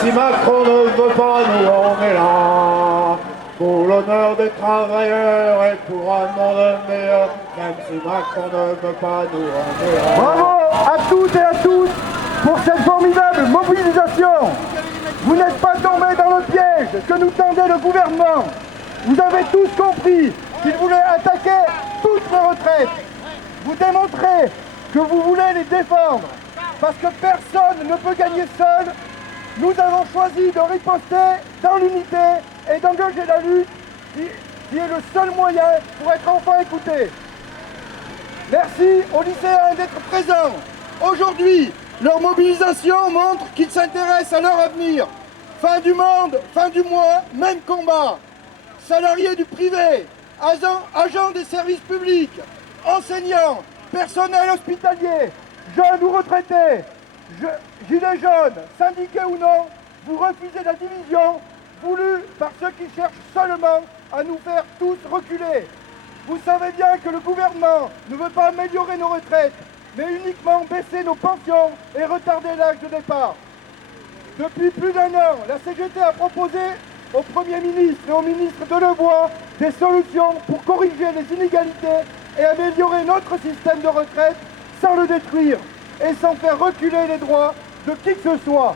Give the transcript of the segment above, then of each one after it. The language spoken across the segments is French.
si Macron ne veut pas, nous on est là. Pour l'honneur des travailleurs et pour un monde meilleur. Même si Macron ne veut pas, nous on est là. Bravo à toutes et à tous pour cette formidable mobilisation. Vous n'êtes pas tombés dans le piège que nous tendait le gouvernement. Vous avez tous compris qu'il voulait attaquer toutes les retraites. Vous démontrez que vous voulez les défendre. Parce que personne ne peut gagner seul. Nous avons choisi de riposter dans l'unité et d'engager la lutte qui est le seul moyen pour être enfin écoutés. Merci aux lycéens d'être présents. Aujourd'hui, leur mobilisation montre qu'ils s'intéressent à leur avenir. Fin du monde, fin du mois, même combat. Salariés du privé, agents des services publics, enseignants, personnel hospitalier, jeunes ou retraités, gilets jaunes, syndiqués ou non, vous refusez la division voulue par ceux qui cherchent seulement à nous faire tous reculer. Vous savez bien que le gouvernement ne veut pas améliorer nos retraites, mais uniquement baisser nos pensions et retarder l'âge de départ. Depuis plus d'un an, la CGT a proposé au Premier ministre et au ministre Delevoye des solutions pour corriger les inégalités et améliorer notre système de retraite sans le détruire et sans faire reculer les droits de qui que ce soit.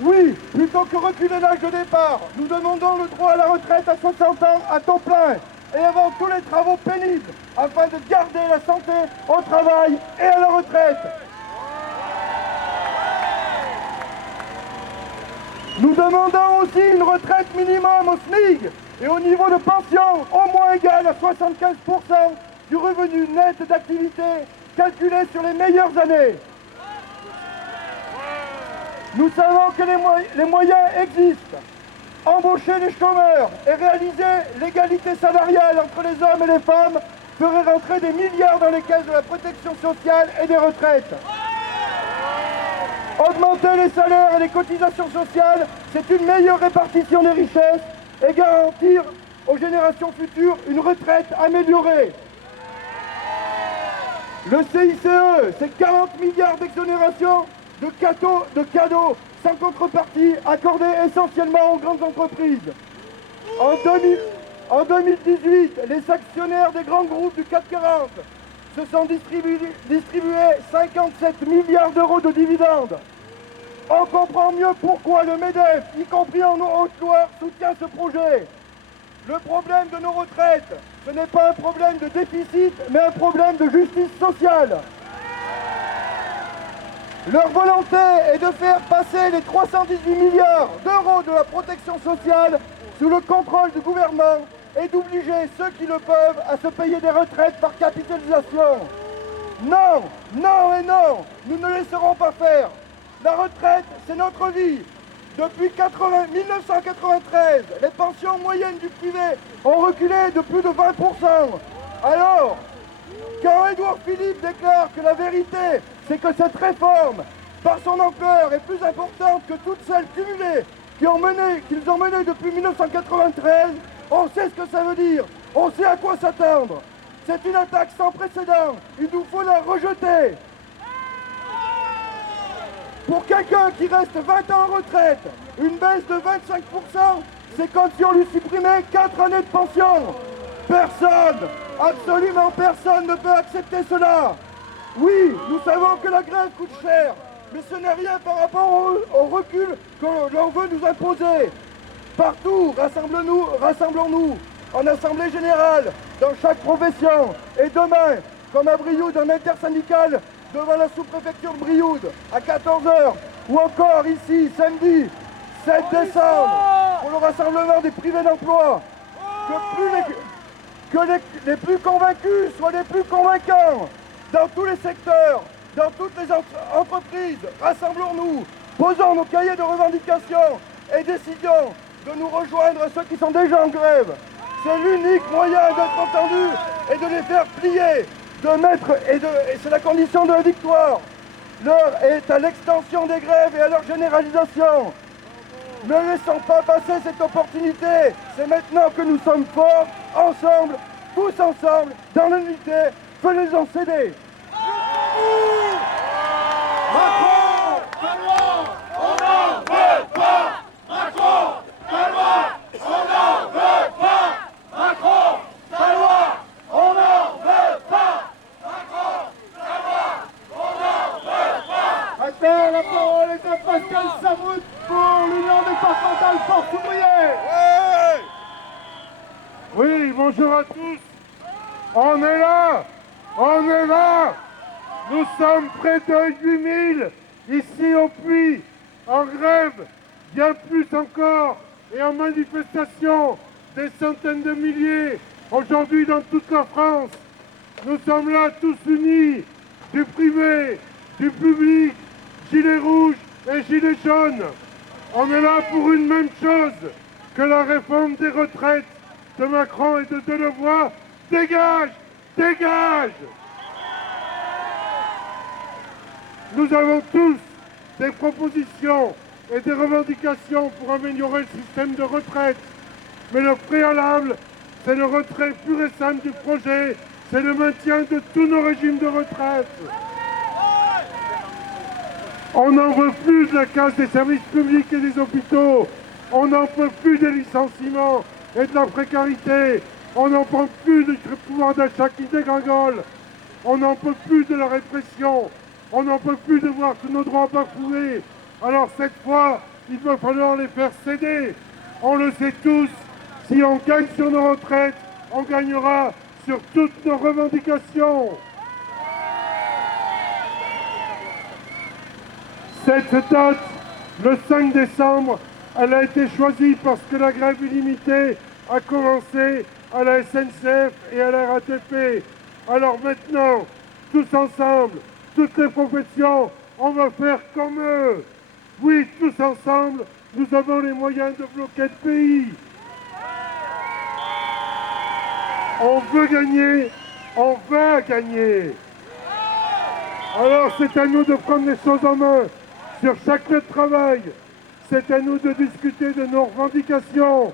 Oui, plutôt que reculer l'âge de départ, nous demandons le droit à la retraite à 60 ans à taux plein et avant tous les travaux pénibles afin de garder la santé au travail et à la retraite. Nous demandons aussi une retraite minimum au SMIC et au niveau de pension au moins égal à 75% du revenu net d'activité calculé sur les meilleures années. Nous savons que les moyens existent. Embaucher les chômeurs et réaliser l'égalité salariale entre les hommes et les femmes ferait rentrer des milliards dans les caisses de la protection sociale et des retraites. Augmenter les salaires et les cotisations sociales, c'est une meilleure répartition des richesses et garantir aux générations futures une retraite améliorée. Le CICE, c'est 40 milliards d'exonérations de cadeaux sans contrepartie accordés essentiellement aux grandes entreprises. En 2018, les actionnaires des grands groupes du CAC 40 se sont distribués 57 milliards d'euros de dividendes. On comprend mieux pourquoi le MEDEF, y compris en Haute-Loire, soutient ce projet. Le problème de nos retraites, ce n'est pas un problème de déficit, mais un problème de justice sociale. Leur volonté est de faire passer les 318 milliards d'euros de la protection sociale sous le contrôle du gouvernement et d'obliger ceux qui le peuvent à se payer des retraites par capitalisation. Non, non et non, nous ne laisserons pas faire. La retraite, c'est notre vie. Depuis 1993, les pensions moyennes du privé ont reculé de plus de 20%. Alors, quand Édouard Philippe déclare que la vérité, c'est que cette réforme, par son ampleur, est plus importante que toutes celles cumulées qu'ils ont menées depuis 1993, on sait ce que ça veut dire, on sait à quoi s'attendre. C'est une attaque sans précédent, il nous faut la rejeter. Pour quelqu'un qui reste 20 ans en retraite, une baisse de 25%, c'est comme si on lui supprimait 4 années de pension. Personne, absolument personne ne peut accepter cela. Oui, nous savons que la grève coûte cher, mais ce n'est rien par rapport au recul que l'on veut nous imposer. Partout, rassemblons-nous en assemblée générale, dans chaque profession. Et demain, comme à Brioude, en intersyndical, devant la sous-préfecture de Brioude, à 14h, ou encore ici, samedi, 7 décembre, pour le rassemblement des privés d'emploi. Que les plus convaincus soient les plus convaincants. Dans tous les secteurs, dans toutes les entreprises, rassemblons-nous, posons nos cahiers de revendications et décidons de nous rejoindre à ceux qui sont déjà en grève. C'est l'unique moyen d'être entendus et de les faire plier, et c'est la condition de la victoire. L'heure est à l'extension des grèves et à leur généralisation. Ne laissons pas passer cette opportunité. C'est maintenant que nous sommes forts, ensemble, tous ensemble, dans l'unité. Faisons céder. Macron, on n'en veut pas. bonjour à tous. On est là, on est là. Nous sommes près de 8000 ici au Puy, en grève, bien plus encore, et en manifestation, des centaines de milliers, aujourd'hui dans toute la France. Nous sommes là tous unis, du privé, du public, gilets rouges et gilets jaunes. On est là pour une même chose, que la réforme des retraites de Macron et de Delevoye dégage, dégage. Nous avons tous des propositions et des revendications pour améliorer le système de retraite. Mais le préalable, c'est le retrait pur et simple du projet, c'est le maintien de tous nos régimes de retraite. On n'en veut plus de la casse des services publics et des hôpitaux. On n'en peut plus des licenciements et de la précarité. On n'en peut plus du pouvoir d'achat qui dégringole. On n'en peut plus de la répression. On n'en peut plus de voir tous nos droits bafoués. Alors cette fois, il va falloir les faire céder. On le sait tous, si on gagne sur nos retraites, on gagnera sur toutes nos revendications. Cette date, le 5 décembre, elle a été choisie parce que la grève illimitée a commencé à la SNCF et à la RATP. Alors maintenant, tous ensemble, toutes les professions, on va faire comme eux. Oui, tous ensemble, nous avons les moyens de bloquer le pays. On veut gagner, on va gagner. Alors c'est à nous de prendre les choses en main sur chaque lieu de travail. C'est à nous de discuter de nos revendications.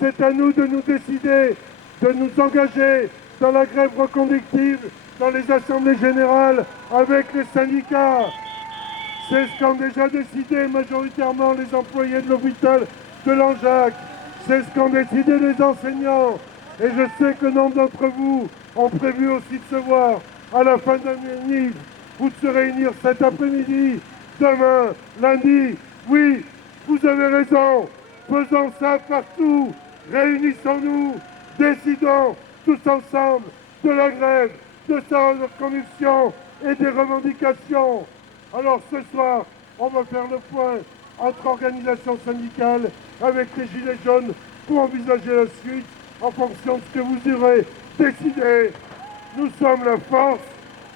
C'est à nous de nous décider, de nous engager dans la grève reconductible, dans les assemblées générales avec les syndicats. C'est ce qu'ont déjà décidé majoritairement les employés de l'hôpital de Langeac. C'est ce qu'ont décidé les enseignants. Et je sais que nombre d'entre vous ont prévu aussi de se voir à la fin de l'année ou de se réunir cet après-midi, demain, lundi. Oui, vous avez raison. Faisons ça partout. Réunissons-nous. Décidons tous ensemble de la grève, de sa reconduction et des revendications. Alors ce soir, on va faire le point entre organisations syndicales avec les Gilets jaunes pour envisager la suite en fonction de ce que vous aurez décidé. Nous sommes la force,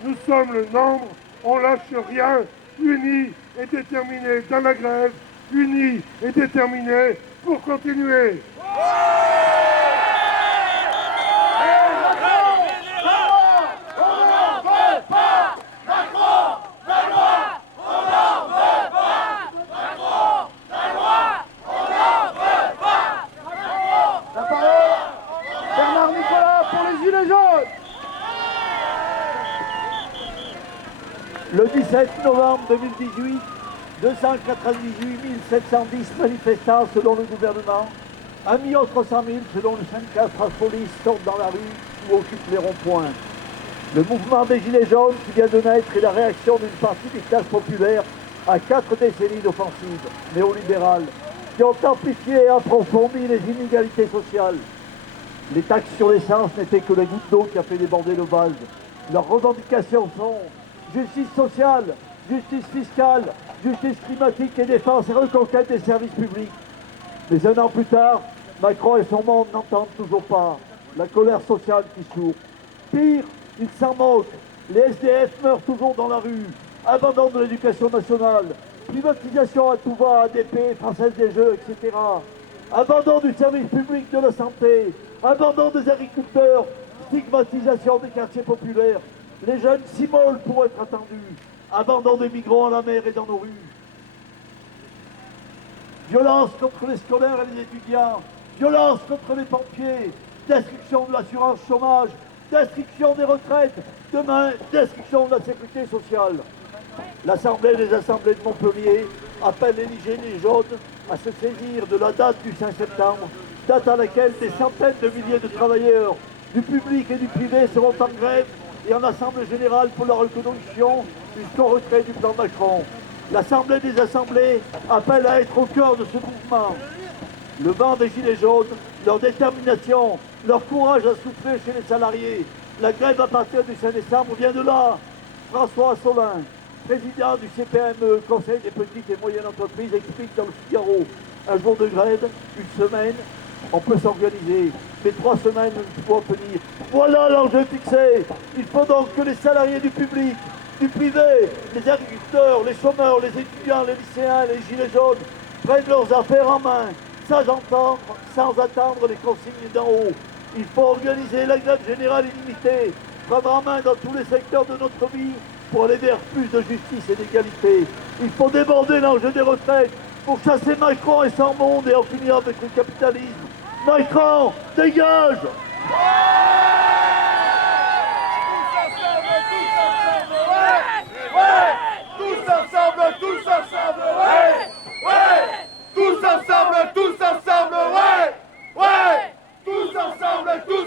nous sommes le nombre, on lâche rien, unis et déterminés dans la grève, unis et déterminés pour continuer. Le 17 novembre 2018, 298 710 manifestants selon le gouvernement, 1 300 000 selon le syndicat Police sortent dans la rue ou occupent les ronds-points. Le mouvement des Gilets jaunes qui vient de naître est la réaction d'une partie des classes populaires à 4 décennies d'offensives néolibérales qui ont amplifié et approfondi les inégalités sociales. Les taxes sur l'essence n'étaient que la goutte d'eau qui a fait déborder le vase. Leurs revendications sont justice sociale, justice fiscale, justice climatique et défense et reconquête des services publics. Mais un an plus tard, Macron et son monde n'entendent toujours pas la colère sociale qui sourd. Pire, ils s'en moquent. Les SDF meurent toujours dans la rue. Abandon de l'éducation nationale, privatisation à tout va, ADP, Française des Jeux, etc. Abandon du service public de la santé, abandon des agriculteurs, stigmatisation des quartiers populaires. Les jeunes s'immolent pour être attendus. Abandon des migrants à la mer et dans nos rues. Violence contre les scolaires et les étudiants. Violence contre les pompiers. Destruction de l'assurance chômage. Destruction des retraites. Demain, destruction de la sécurité sociale. L'Assemblée des assemblées de Montpellier appelle les Gilets jaunes à se saisir de la date du 5 septembre, date à laquelle des centaines de milliers de travailleurs du public et du privé seront en grève et en assemblée générale pour la reconduction jusqu'au retrait du plan Macron. L'Assemblée des assemblées appelle à être au cœur de ce mouvement. Le vent des Gilets jaunes, leur détermination, leur courage à souffler chez les salariés. La grève à partir du 5 décembre vient de là. François Solin, président du CPME, Conseil des petites et moyennes entreprises, explique dans le Figaro. Un jour de grève, une semaine, on peut s'organiser, mais 3 semaines, nous pouvons tenir. Voilà l'enjeu fixé. Il faut donc que les salariés du public, du privé, les agriculteurs, les chômeurs, les étudiants, les lycéens, les gilets jaunes prennent leurs affaires en main, sans attendre les consignes d'en haut. Il faut organiser la grève générale illimitée, prendre en main dans tous les secteurs de notre vie pour aller vers plus de justice et d'égalité. Il faut déborder l'enjeu des retraites pour chasser Macron et son monde et en finir avec le capitalisme. Macron, dégage! Tous ensemble, ouais! Ouais! Tous ensemble, ouais! Ouais! Tous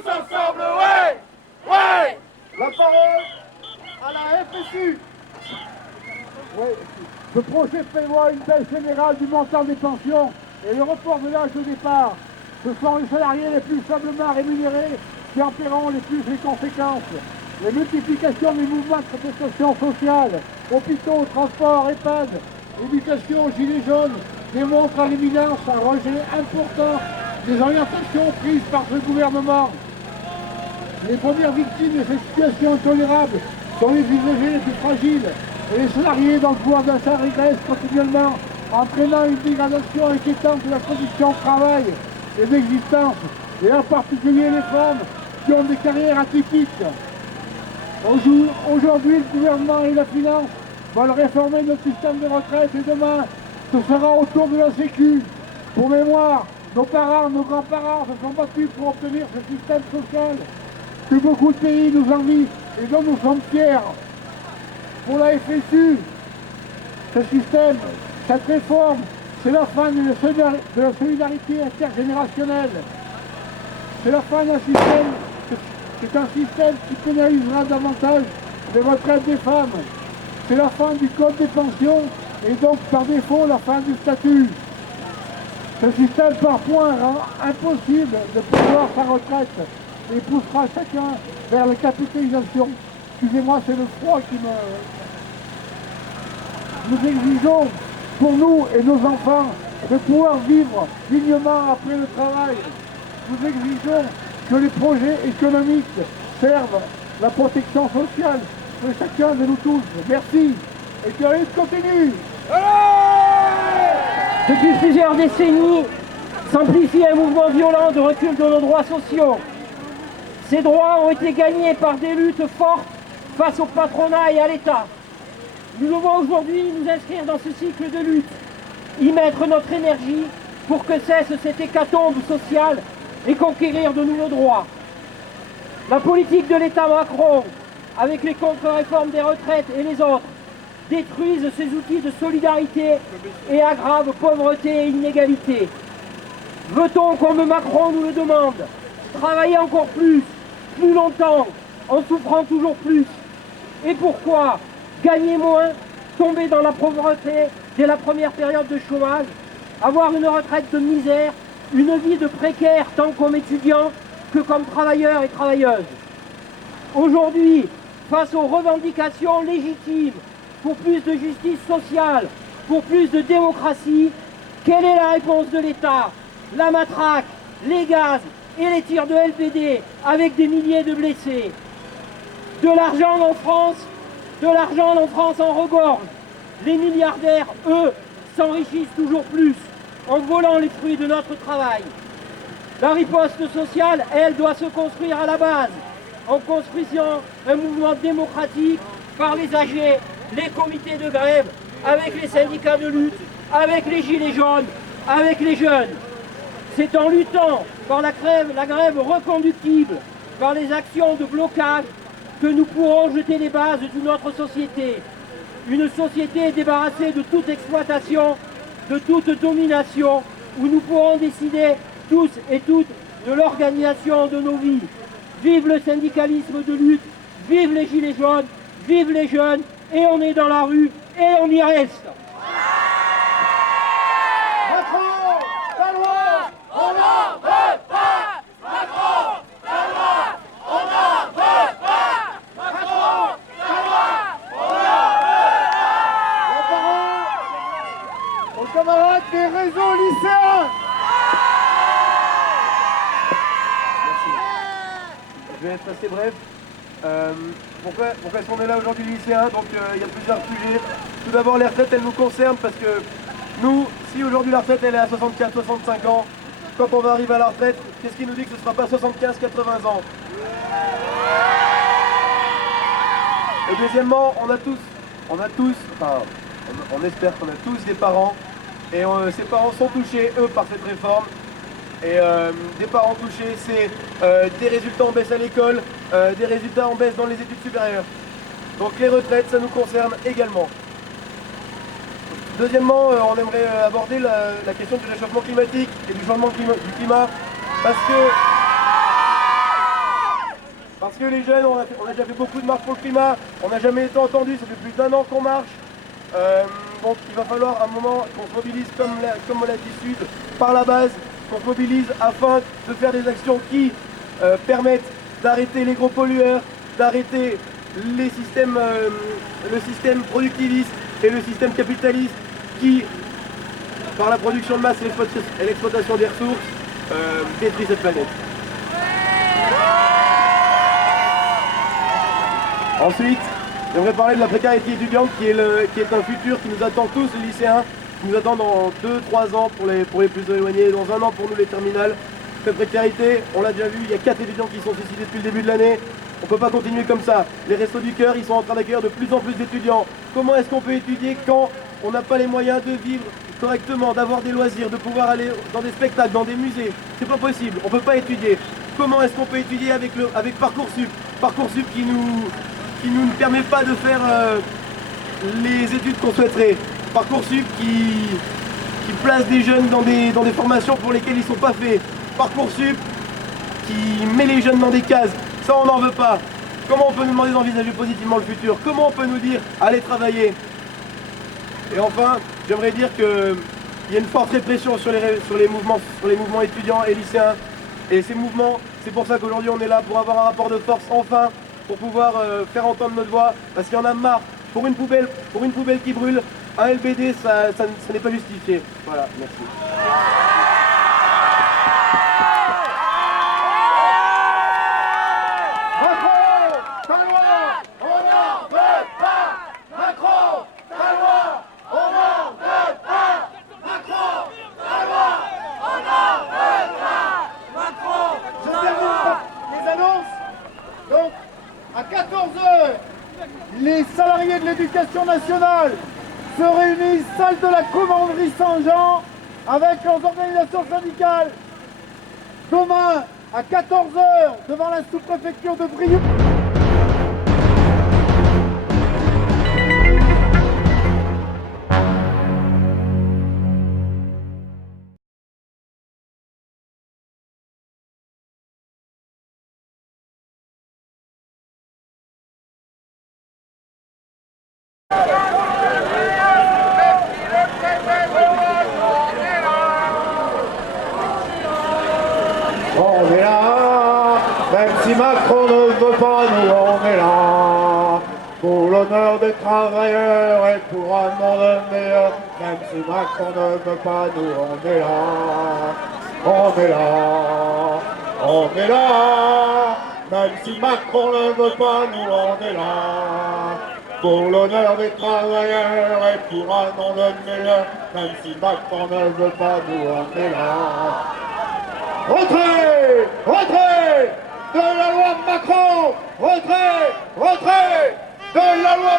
ensemble, ouais! Ouais! La parole à la FSU. Oui, ce projet prévoit une baisse générale du montant des pensions et le report de l'âge de départ. Ce sont les salariés les plus faiblement rémunérés qui en paieront les plus les conséquences. Les multiplications des mouvements de protestation sociale, hôpitaux, transports, EHPAD, éducation, gilets jaunes, démontrent à l'évidence un rejet important des orientations prises par ce gouvernement. Les premières victimes de cette situation intolérables sont les usagers les plus fragiles et les salariés dont le pouvoir d'achat régresse continuellement, entraînant une dégradation inquiétante de la condition de travail et d'existence, et en particulier les femmes qui ont des carrières atypiques. Aujourd'hui, le gouvernement et la finance veulent réformer notre système de retraite et demain, ce sera au tour de la Sécu. Pour mémoire, nos parents, nos grands-parents se sont battus pour obtenir ce système social que beaucoup de pays nous envient et dont nous sommes fiers. Pour la FSU, ce système, cette réforme, c'est la fin de la solidarité intergénérationnelle. C'est la fin d'un système, c'est un système qui pénalisera davantage les retraites des femmes. C'est la fin du code des pensions et donc par défaut la fin du statut. Ce système par points rend impossible de prévoir sa retraite et poussera chacun vers la capitalisation. Excusez-moi, c'est le froid qui me... Nous exigeons pour nous et nos enfants de pouvoir vivre dignement après le travail. Nous exigeons que les projets économiques servent la protection sociale de chacun de nous tous. Merci et que la lutte continue. Depuis plusieurs décennies, s'amplifie un mouvement violent de recul de nos droits sociaux. Ces droits ont été gagnés par des luttes fortes face au patronat et à l'État. Nous devons aujourd'hui nous inscrire dans ce cycle de lutte, y mettre notre énergie pour que cesse cette hécatombe sociale et conquérir de nouveaux droits. La politique de l'État Macron, avec les contre-réformes des retraites et les autres, détruisent ces outils de solidarité et aggravent pauvreté et inégalité. Veut-on, comme Macron nous le demande, travailler encore plus, plus longtemps, en souffrant toujours plus? Et pourquoi gagner moins, tomber dans la pauvreté dès la première période de chômage, avoir une retraite de misère, une vie de précaire tant comme étudiant que comme travailleur et travailleuse? Aujourd'hui, face aux revendications légitimes pour plus de justice sociale, pour plus de démocratie, quelle est la réponse de l'État? La matraque, les gaz et les tirs de LBD avec des milliers de blessés. De l'argent en France en regorge. Les milliardaires, eux, s'enrichissent toujours plus en volant les fruits de notre travail. La riposte sociale, elle, doit se construire à la base, en construisant un mouvement démocratique par les AG, les comités de grève, avec les syndicats de lutte, avec les gilets jaunes, avec les jeunes. C'est en luttant par la grève reconductible, par les actions de blocage, que nous pourrons jeter les bases de notre société. Une société débarrassée de toute exploitation, de toute domination, où nous pourrons décider tous et toutes de l'organisation de nos vies. Vive le syndicalisme de lutte, vive les gilets jaunes, vive les jeunes, et on est dans la rue, et on y reste. Macron, la loi, réseaux lycéens. Je vais être assez bref. Pourquoi est-ce qu'on est là aujourd'hui les lycéens? Donc il y a plusieurs sujets. Tout d'abord, les retraites, elles nous concernent parce que nous, si aujourd'hui la retraite elle est à 64-65 ans, quand on va arriver à la retraite, qu'est-ce qui nous dit que ce ne sera pas 75-80 ans? Et deuxièmement, on espère qu'on a tous des parents, et ces parents sont touchés, eux, par cette réforme. Et des parents touchés, c'est des résultats en baisse à l'école, des résultats en baisse dans les études supérieures. Donc les retraites, ça nous concerne également. Deuxièmement, on aimerait aborder la question du réchauffement climatique et du changement du climat, parce que les jeunes, on a déjà fait beaucoup de marches pour le climat, on n'a jamais été entendus, ça fait plus d'1 an qu'on marche. Donc il va falloir un moment qu'on se mobilise comme on l'a dit Sud, par la base, qu'on se mobilise afin de faire des actions qui permettent d'arrêter les gros pollueurs, d'arrêter le système productiviste et le système capitaliste qui, par la production de masse et l'exploitation des ressources, détruit cette planète. Ensuite, j'aimerais parler de la précarité étudiante qui est un futur qui nous attend tous les lycéens, qui nous attend dans 2-3 ans pour les plus éloignés, dans 1 an pour nous les terminales. Cette précarité, on l'a déjà vu, il y a 4 étudiants qui sont suicidés depuis le début de l'année. On ne peut pas continuer comme ça. Les Restos du Cœur, ils sont en train d'accueillir de plus en plus d'étudiants. Comment est-ce qu'on peut étudier quand on n'a pas les moyens de vivre correctement, d'avoir des loisirs, de pouvoir aller dans des spectacles, dans des musées? C'est pas possible, on ne peut pas étudier. Comment est-ce qu'on peut étudier avec Parcoursup? Parcoursup qui nous ne permet pas de faire les études qu'on souhaiterait. Parcoursup qui place des jeunes dans des formations pour lesquelles ils ne sont pas faits. Parcoursup qui met les jeunes dans des cases. Ça, on n'en veut pas. Comment on peut nous demander d'envisager positivement le futur? Comment on peut nous dire allez travailler? Et enfin, j'aimerais dire qu'il y a une forte répression sur les mouvements étudiants et lycéens. Et ces mouvements, c'est pour ça qu'aujourd'hui on est là, pour avoir un rapport de force enfin, pour pouvoir faire entendre notre voix, parce qu'il y en a marre. Pour une poubelle qui brûle, un LBD, ça n'est pas justifié. Voilà, merci. À 14h, les salariés de l'éducation nationale se réunissent salle de la commanderie Saint-Jean avec leurs organisations syndicales. Demain, à 14h, devant la sous-préfecture de Brioude. On est là, même si Macron ne veut pas, nous on est là. Pour l'honneur des travailleurs et pour un monde meilleur, même si Macron ne veut pas, nous on est là. On est là, on est là. Même si Macron ne veut pas, nous on est là. Pour l'honneur des travailleurs et pour un monde meilleur, même si Macron ne veut pas, nous on est là. Retrait! Retrait de la loi Macron! Retrait! Retrait de la loi